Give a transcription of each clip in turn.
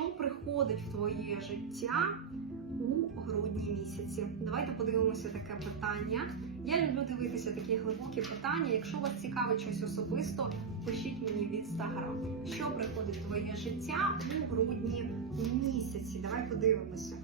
що приходить в твоє життя у грудні місяці? Давайте подивимося таке питання. Я люблю дивитися такі глибокі питання. Якщо вас цікавить щось особисто, пишіть мені в інстаграм. Що приходить в твоє життя у грудні місяці? Давай подивимося.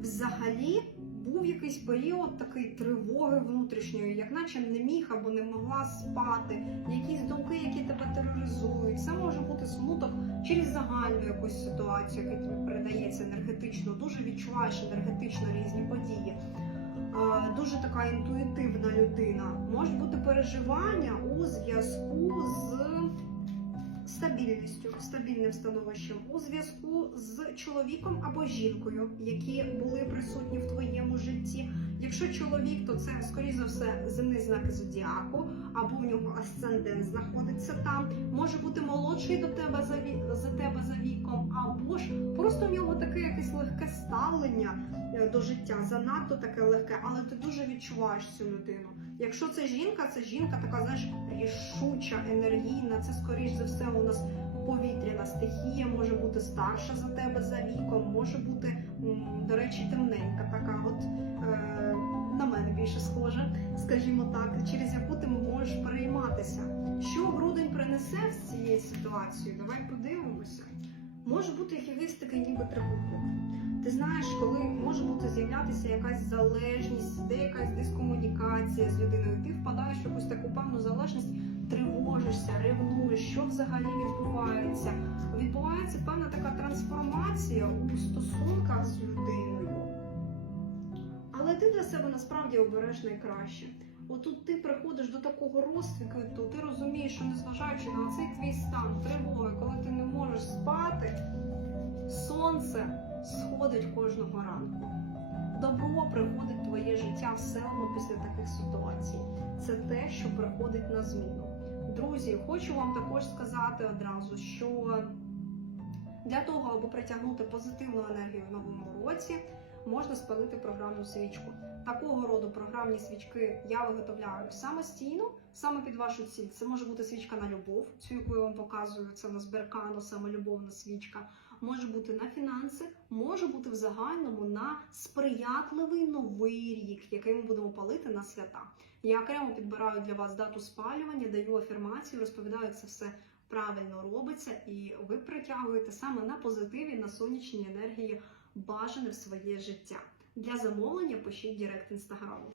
Взагалі був якийсь період такий тривоги внутрішньої, як наче не міг або не могла спати, якісь думки, які тебе тероризують. Це може бути смуток через загальну якусь ситуацію, яка тобі передається енергетично. Дуже відчуваєш енергетично різні події. Дуже така інтуїтивна людина. Можуть бути переживання у зв'язку з стабільністю, стабільним становищем, у зв'язку з чоловіком або жінкою, які були присутні в твоєму житті. Якщо чоловік, то це скоріш за все земний знак зодіаку, або в нього асцендент знаходиться там. Може бути молодший до тебе таке якесь легке ставлення е, до життя, занадто таке легке, але ти дуже відчуваєш цю людину. Якщо це жінка, це жінка така, знаєш, рішуча, енергійна. Це скоріш за все у нас повітряна стихія, може бути старша за тебе за віком, може бути, до речі, темненька така. От е, на мене більше схожа, скажімо так, через яку ти можеш перейматися. Що грудень принесе з цієї ситуації? Давай подивимося. Може бути якийсь такий ніби трикутник. Ти знаєш, коли може бути з'являтися якась залежність, де якась дискомунікація з людиною, ти впадаєш в якусь таку певну залежність, тривожишся, ревнуєш, що взагалі відбувається. Відбувається певна така трансформація у стосунках з людиною. Але ти для себе насправді обереш найкраще. Отут ти приходиш до такого розквіту, ти розумієш, що незважаючи на цей твій стан тривоги, коли ти не можеш спати, сонце сходить кожного ранку. Добро приходить в твоє життя все одно після таких ситуацій. Це те, що приходить на зміну. Друзі, хочу вам також сказати одразу, що для того, аби притягнути позитивну енергію в новому році, можна спалити програмну свічку. Такого роду програмні свічки я виготовляю самостійно, саме під вашу ціль. Це може бути свічка на любов, цю яку я вам показую. Це на зберкано, саме любовна свічка. Може бути на фінанси, може бути в загальному на сприятливий новий рік, який ми будемо палити на свята. Я окремо підбираю для вас дату спалювання, даю афірмацію, розповідаю це все правильно робиться, і ви притягуєте саме на позитиві, на сонячній енергії бажане в своє життя. Для замовлення пишіть директ інстаграму.